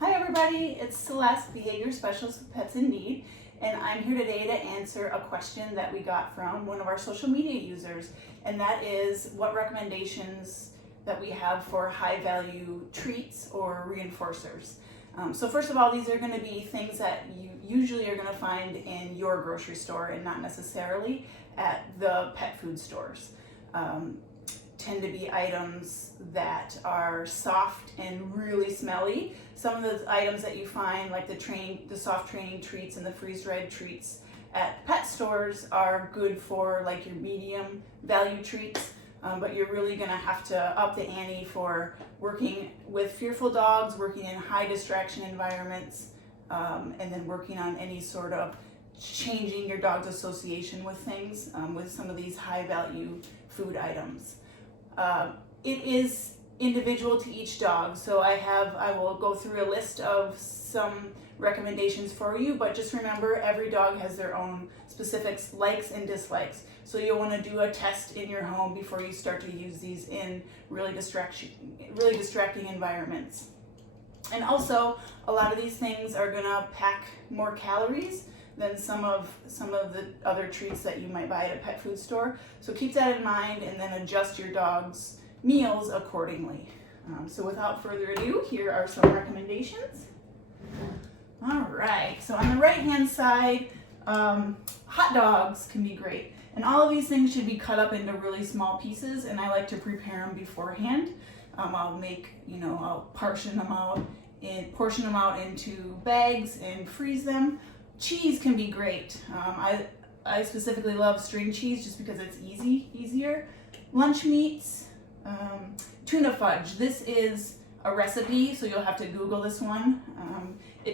Hi everybody, it's Celeste, Behavior Specialist with Pets in Need, and I'm here today to answer a question that we got from one of our social media users, and that is what recommendations that we have for high value treats or reinforcers. So first of all, these are going to be things that you usually are going to find in your grocery store and not necessarily at the pet food stores. Tend to be items that are soft and really smelly. Some of the items that you find, like the soft training treats and the freeze-dried treats at pet stores, are good for like your medium value treats, but you're really gonna have to up the ante for working with fearful dogs, working in high distraction environments, and then working on any sort of changing your dog's association with things with some of these high value food items. It is individual to each dog, so I will go through a list of some recommendations for you, but just remember every dog has their own specific likes and dislikes, so you'll want to do a test in your home before you start to use these in really distracting environments. And also, a lot of these things are going to pack more calories than some of the other treats that you might buy at a pet food store. So keep that in mind and then adjust your dog's meals accordingly. So without further ado, here are some recommendations. All right, so on the right-hand side, hot dogs can be great. And all of these things should be cut up into really small pieces, and I like to prepare them beforehand. I'll portion them out into bags and freeze them. Cheese can be great. I specifically love string cheese just because it's easier. Lunch meats, tuna fudge. This is a recipe, so you'll have to Google this one.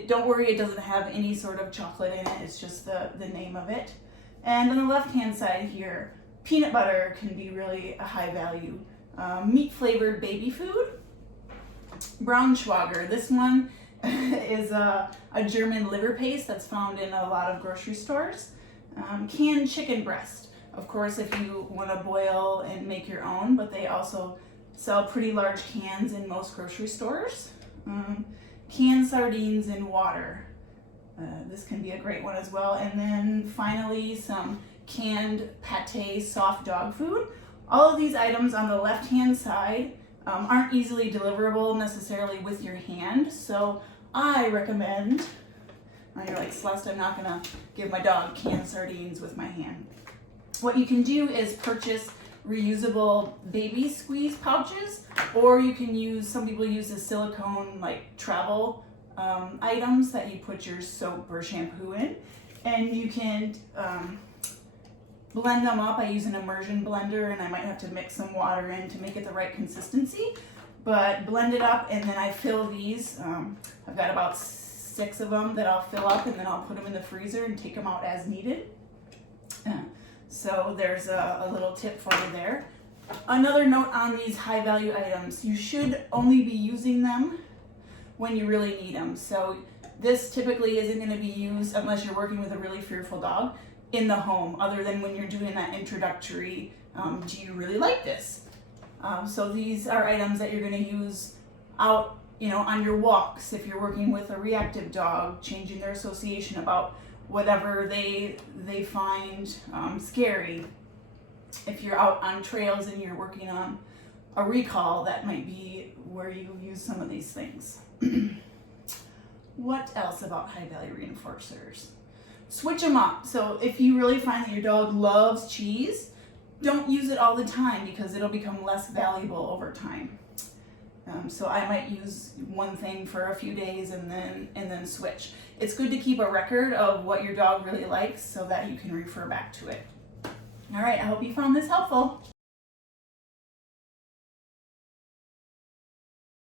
Don't worry, it doesn't have any sort of chocolate in it. It's just the name of it. And on the left-hand side here, peanut butter can be really a high value. Meat-flavored baby food. Braunschweiger. This one is a German liver paste that's found in a lot of grocery stores. Canned chicken breast. Of course, if you want to boil and make your own, but they also sell pretty large cans in most grocery stores. Canned sardines in water. This can be a great one as well. And then finally, some canned pate soft dog food. All of these items on the left-hand side aren't easily deliverable necessarily with your hand, so I recommend, you're like, Celeste, I'm not gonna give my dog canned sardines with my hand. What you can do is purchase reusable baby squeeze pouches, or you can use, some people use the silicone like travel items that you put your soap or shampoo in, and you can blend them up. I use an immersion blender, and I might have to mix some water in to make it the right consistency, but blend it up, and then I fill these. I've got about 6 of them that I'll fill up, and then I'll put them in the freezer and take them out as needed. So there's a little tip for you there. Another note on these high value items, you should only be using them when you really need them. So this typically isn't going to be used unless you're working with a really fearful dog in the home, other than when you're doing that introductory, do you really like this? So these are items that you're going to use out, on your walks, if you're working with a reactive dog, changing their association about whatever they find scary. If you're out on trails and you're working on a recall, that might be where you use some of these things. What else about high value reinforcers? Switch them up. So if you really find that your dog loves cheese, don't use it all the time because it'll become less valuable over time. So I might use one thing for a few days and then switch. It's good to keep a record of what your dog really likes so that you can refer back to it. All right, I hope you found this helpful.